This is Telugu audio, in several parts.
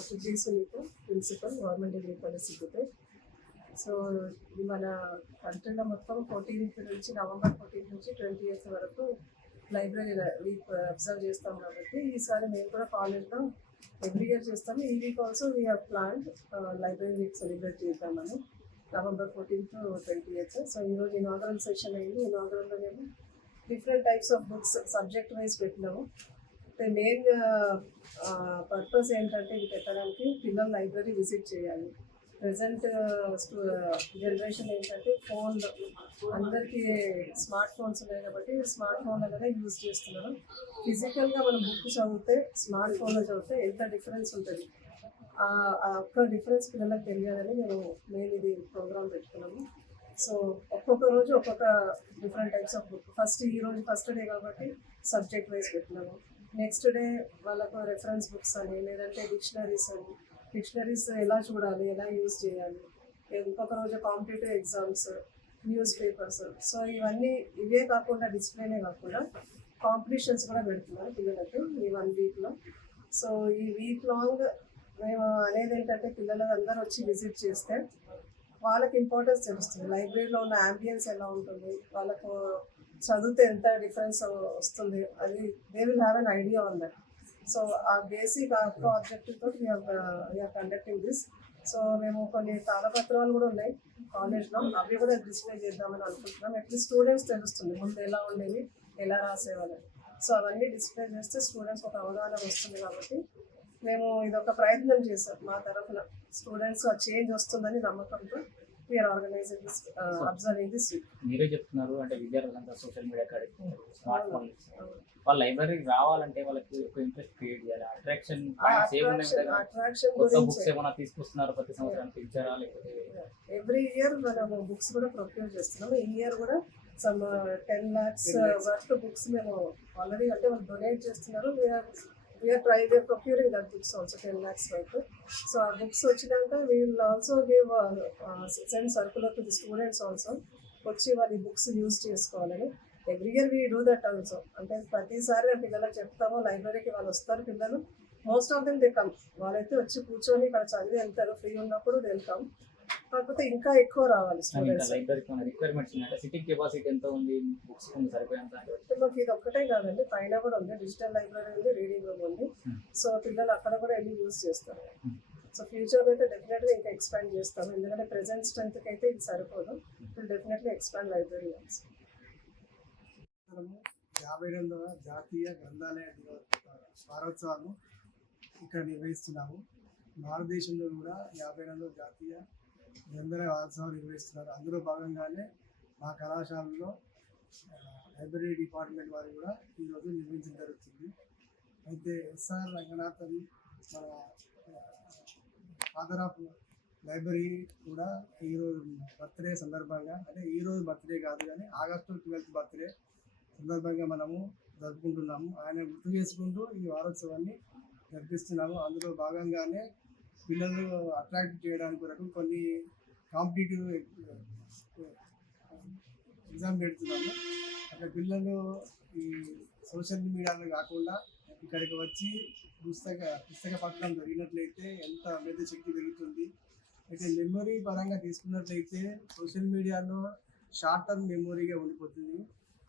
Doctor Sunitha principal government degree college Siddipet so మన కంట్రీలో మొత్తం ఫోర్టీన్త్ నుంచి నవంబర్ ఫోర్టీన్త్ నుంచి ట్వంటీ ఇయర్స్ వరకు లైబ్రరీ వీక్ అబ్జర్వ్ చేస్తాం కాబట్టి ఈసారి మేము కూడా కాలేజ్లో ఎవ్రీ ఇయర్ చేస్తాము ఈ week also we have plan library week celebrate చేద్దామని. November fourteenth twenty years so ఈరోజు ఇనాగరల్ సెషన్ అయింది. ఇనాగరల్లో మేము different types of books subject wise పెట్టినాము. మెయిన్ పర్పస్ uh, uh, ఏంటంటే ఇది పెట్టడానికి పిల్లలు లైబ్రరీ విజిట్ చేయాలి. ప్రజెంట్ జనరేషన్ uh, ఏంటంటే ఫోన్ అందరికీ స్మార్ట్ ఫోన్స్ ఉన్నాయి కాబట్టి స్మార్ట్ ఫోన్ అనేది యూజ్ చేస్తున్నారు ఫిజికల్గా మనం బుక్ చదివితే స్మార్ట్ ఫోన్లో చదివితే ఎంత డిఫరెన్స్ ఉంటుంది? ఒక్క డిఫరెన్స్ పిల్లలకు తెలియాలని మేము మెయిన్ ఇది ప్రోగ్రామ్ పెట్టుకున్నాము సో ఒక్కొక్క రోజు ఒక్కొక్క different types of book first ఈ రోజు ఫస్ట్ డే కాబట్టి సబ్జెక్ట్ వైజ్ పెట్టినాము నెక్స్ట్ డే వాళ్ళకు రెఫరెన్స్ బుక్స్ అని లేదంటే డిక్షనరీస్ అని. డిక్షనరీస్ ఎలా చూడాలి ఎలా యూజ్ చేయాలి? ఇంకొక రోజు competitive exams newspapers so ఇవన్నీ ఇవే కాకుండా డిస్ప్లేనే కాకుండా కాంపిటీషన్స్ కూడా పెడుతున్నారు పిల్లలకు ఈ వన్ వీక్లో సో ఈ వీక్ లాంగ్ మేము అనేది ఏంటంటే పిల్లలు అందరూ వచ్చి విజిట్ చేస్తే వాళ్ళకి ఇంపార్టెన్స్ తెలుస్తుంది. లైబ్రరీలో ఉన్న అంబియన్స్ ఎలా ఉంటుంది? వాళ్ళకు చదివితే ఎంత డిఫరెన్స్ వస్తుంది? అది they will have an idea on that so ఆ బేసిక్ ఒక్క ఆబ్జెక్టివ్ తోటి వీఆర్ కండక్టింగ్ దిస్ సో మేము కొన్ని తాళపత్రాలు కూడా ఉన్నాయి కాలేజ్లో అవి కూడా డిస్ప్లే చేద్దామని అనుకుంటున్నాం. అట్లీస్ట్ స్టూడెంట్స్ తెలుస్తుంది ముందు ఎలా ఉండేవి ఎలా రాసేవాళ్ళని సో అవన్నీ డిస్ప్లే చేస్తే స్టూడెంట్స్ ఒక అవగాహన వస్తుంది కాబట్టి మేము ఇదొక ప్రయత్నం చేసాం మా తరఫున. స్టూడెంట్స్ ఆ చేంజ్ వస్తుందని నమ్మకంతో we're organising this observing this week మీరే చెప్తున్నారు అంటే విద్యార్థులంతా సోషల్ మీడియా కాడికి స్మార్ట్ ఫోన్ వాళ్ళ లైబ్రరీకి రావాలంటే వాళ్ళకి ఒక ఇంట్రెస్ట్ క్రియేట్ చేయాలి. అట్రాక్షన్ అట్రాక్షన్ కొత్త బుక్స్ ఏమైనా తీసుకొస్తున్నారు ప్రతి సంవత్సరానికి ఇచ్చారా లేకపోతే? ఎవ్రీ ఇయర్ మనము బుక్స్ కూడా ప్రొక్యూర్ చేస్తున్నాము. ఈ ఇయర్ కూడా some ten lakhs worth books మేము ఆల్రెడీ అంటే వాళ్ళు డొనేట్ చేస్తున్నారు. We're try we're procuring that books also ten lakhs వరకు సో ఆ బుక్స్ వచ్చినాక we'll also give send circular to the students also వచ్చి వాళ్ళు ఈ బుక్స్ యూజ్ చేసుకోవాలని. Every year we do that also అంటే ప్రతిసారి మేము పిల్లలకు చెప్తాము లైబ్రరీకి వాళ్ళు వస్తారు పిల్లలు. Most of them they come వాళ్ళైతే వచ్చి కూర్చొని ఇక్కడ చదివి వెళ్తారు ఫ్రీ ఉన్నప్పుడు వెళ్తాం కాకపోతే ఇంకా ఎక్కువ రావాలి స్టూడెంట్స్ లైబ్రరీకి రిక్వైర్మెంట్స్ ఉన్నాయి? సిటింగ్ కెపాసిటీ ఎంత ఉంది? బుక్స్ సరిపోయేంత అంటే? మాకు ఇది ఒక్కటే కాదండి పైన కూడా ఉంది. డిజిటల్ లైబ్రరీ ఉంది రీడింగ్ రూమ్ ఉంది. Hmm. సో పిల్లలు అక్కడ కూడా వెళ్ళి యూజ్ చేస్తారు? Hmm. సో ఫ్యూచర్ అయితే డెఫినెట్గా ఇంకా ఎక్స్పాండ్ చేస్తాము. ఎందుకంటే ప్రెసెంట్ స్ట్రెంత్కి అయితే ఇది సరిపోదు. డెఫినెట్లీ ఎక్స్పాండ్ లైబ్రరీ మనము యాభై రెండవ జాతీయ గ్రంథాలయ వారోత్సవాలు ఇక్కడ నిర్వహిస్తున్నాము. భారతదేశంలో కూడా యాభై రెండవ జాతీయ గ్రంథాలయ వారోత్సవాలు నిర్వహిస్తున్నారు. అందులో భాగంగానే మా కళాశాలలో లైబ్రరీ డిపార్ట్మెంట్ వారు కూడా ఈరోజు నిర్వహించడం జరుగుతుంది. అయితే ఎస్ఆర్ రంగనాథన్ మన ఫాదర్ ఆఫ్ లైబ్రరీ కూడా ఈరోజు బర్త్డే సందర్భంగా అంటే ఈరోజు బర్త్డే కాదు కానీ ఆగస్టు ట్వెల్త్ బర్త్డే సందర్భంగా మనము జరుపుకుంటున్నాము. ఆయన గుర్తు చేసుకుంటూ ఈ వారోత్సవాన్ని జరిపిస్తున్నాము. అందులో భాగంగానే పిల్లలు అట్రాక్ట్ చేయడానికి కొరకు కొన్ని కాంపిటేటివ్ ఎగ్జామ్ పెడుతున్నాము అక్కడ పిల్లలు ఈ సోషల్ మీడియాలో కాకుండా ఇక్కడికి వచ్చి పుస్తక పుస్తక పఠనం జరిగినట్లయితే ఎంత మెద శక్తి పెరుగుతుంది అయితే మెమొరీ పరంగా తీసుకున్నట్లయితే సోషల్ మీడియాలో షార్ట్ టర్మ్ మెమొరీగా ఉండిపోతుంది.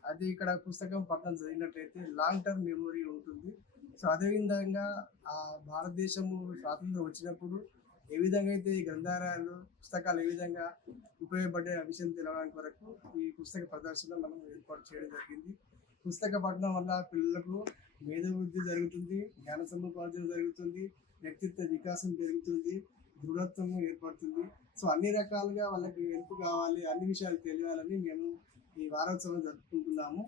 అది ఇక్కడ పుస్తకం పట్టణం చదివినట్లయితే లాంగ్ టర్మ్ మెమొరీ ఉంటుంది. సో అదేవిధంగా ఆ భారతదేశము స్వాతంత్రం వచ్చినప్పుడు ఏ విధంగా అయితే ఈ గ్రంథాలయాలు పుస్తకాలు ఏ విధంగా ఉపయోగపడే విషయం తెలవడానికి వరకు ఈ పుస్తక ప్రదర్శన మనం ఏర్పాటు చేయడం జరిగింది. పుస్తక పఠనం వల్ల పిల్లలకు మేధవృద్ధి జరుగుతుంది జ్ఞాన సముపార్జన జరుగుతుంది వ్యక్తిత్వ వికాసం పెరుగుతుంది దృఢత్వం ఏర్పడుతుంది. సో అన్ని రకాలుగా వాళ్ళకి హెల్ప్ కావాలి అన్ని విషయాలు తెలియాలని మేము ఈ వారోత్సవం జరుపుకుంటున్నాము.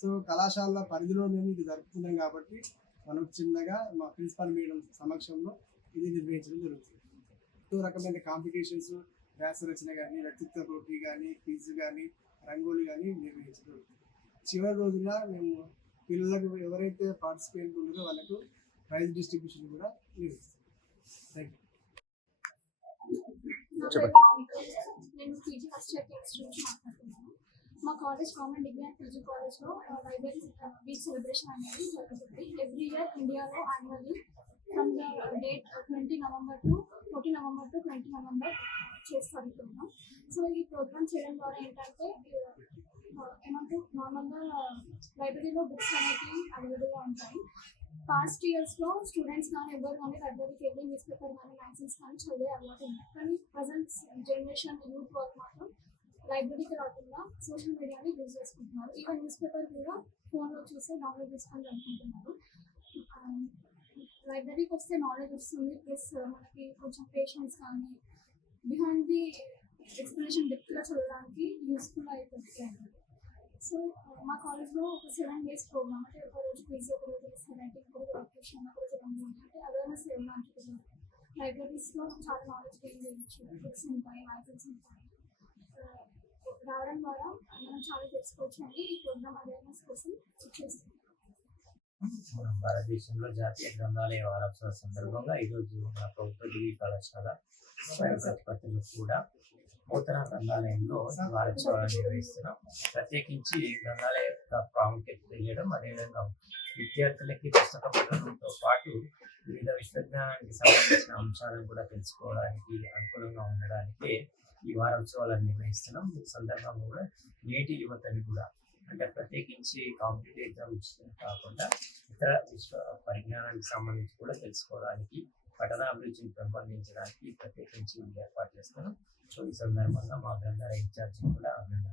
సో కళాశాల పరిధిలో మేము ఇది జరుపుతున్నాం కాబట్టి మనం చిన్నగా మా ప్రిన్సిపల్ మేడం సమక్షంలో ఇది నిర్వహించడం జరుగుతుంది. ఎంతో రకమైన కాంపిటీషన్స్ వ్యాస రచన కానీ వ్యక్తిత్వ పోటీ కానీ క్విజ్ కానీ రంగోలి కానీ నిర్వహించడం. జరుగుతుంది చివరి రోజున మేము పిల్లలకు ఎవరైతే పార్టిసిపేట్ ఉన్నారో వాళ్ళకు ప్రైజ్ డిస్ట్రిబ్యూషన్ కూడా నిర్వహిస్తాం. థ్యాంక్ యూ నేను పీజీ ఫస్ట్ ఇయర్ కెమిస్ట్రీ నుంచి మాట్లాడుతున్నాను. మా college common degree and PG కాలేజ్లో లైబ్రరీ వీక్ సెలబ్రేషన్ అనేది ఇయర్ ఇండియాలో annually from the date twenty November to fourteen November to twenty November చేస్తారు ఈ ప్రోగ్రామ్ సో ఈ ప్రోగ్రామ్ చేయడం ద్వారా ఏంటంటే ఏమంటే నార్మల్గా లైబ్రరీలో బుక్స్ అనేవి అవైలబుల్గా ఉంటాయి. పాస్ట్ ఇయర్స్లో స్టూడెంట్స్ కానీ ఎవరు కానీ లైబ్రరీకి వెళ్ళి న్యూస్ పేపర్ కానీ మ్యాగజైన్స్ కానీ చదివే అలవాటు ఉంది. కానీ ప్రజెంట్ జనరేషన్ యూత్ వర్క్ మాత్రం లైబ్రరీకి రాకుండా సోషల్ మీడియాని యూజ్ చేసుకుంటున్నారు. ఈవెన్ న్యూస్ పేపర్ కూడా ఫోన్లో చూసి డౌన్లోడ్ చేసుకొని అనుకుంటున్నారు లైబ్రరీకి వస్తే నాలెడ్జ్ వస్తుంది ప్లస్ మనకి కొంచెం పేషెన్స్ కానీ బిహైండ్ ది ఎక్స్ప్లెనేషన్ డెప్త్గా చదవడానికి యూస్ఫుల్ అయిపోతుంది సో uh, మా కాలేజ్లో ఒక సెవెన్ డేస్ ప్రోగ్రామ్ అంటే ఒక రోజు క్విజ్ ఒక రోజు సెవెంటీ ఒక రోజు ఎడ్యుకేషన్ ఒక రోజు అంటే అవేర్నెస్ ఇవ్వడానికి లైబ్రరీస్లో చాలా నాలెడ్జ్ గెయిన్ చేయొచ్చు బుక్స్ ఉంటాయి మ్యాగజైన్స్ ఉంటాయి. Uh, రావడం ద్వారా మనం చాలా తెలుసుకోవచ్చు అని ఈ ప్రోగ్రామ్ అవేర్నెస్ కోసం చేస్తాం మన భారతదేశంలో జాతీయ గ్రంథాలయ వారోత్సవ సందర్భంగా ఈరోజు మన ప్రభుత్వ డిగ్రీ కళాశాల స్వయం కూడా నూతన గ్రంథాలయంలో వారోత్సవాలు నిర్వహిస్తున్నాం. ప్రత్యేకించి గ్రంథాలయ యొక్క ప్రాముఖ్యత తెలియడం అదేవిధంగా విద్యార్థులకి పుస్తక పఠనంతో పాటు వివిధ విశ్వజ్ఞానానికి సంబంధించిన అంశాలను కూడా తెలుసుకోవడానికి అనుకూలంగా ఉండడానికి ఈ వారోత్సవాలను నిర్వహిస్తున్నాం. ఈ సందర్భంగా కూడా నేటి యువతని కూడా అంటే ప్రత్యేకించి కాంపిటేటివ్ ఎగ్జామ్స్ కాకుండా ఇతర విశ్వ పరిజ్ఞానానికి సంబంధించి కూడా తెలుసుకోవడానికి పఠన అభిరుచిని పెంపొందించడానికి ప్రత్యేకించి ఏర్పాటు చేస్తాను సో ఈ సందర్భంగా మా గ్రంథాలయ ఇన్ఛార్జి కూడా అభినందన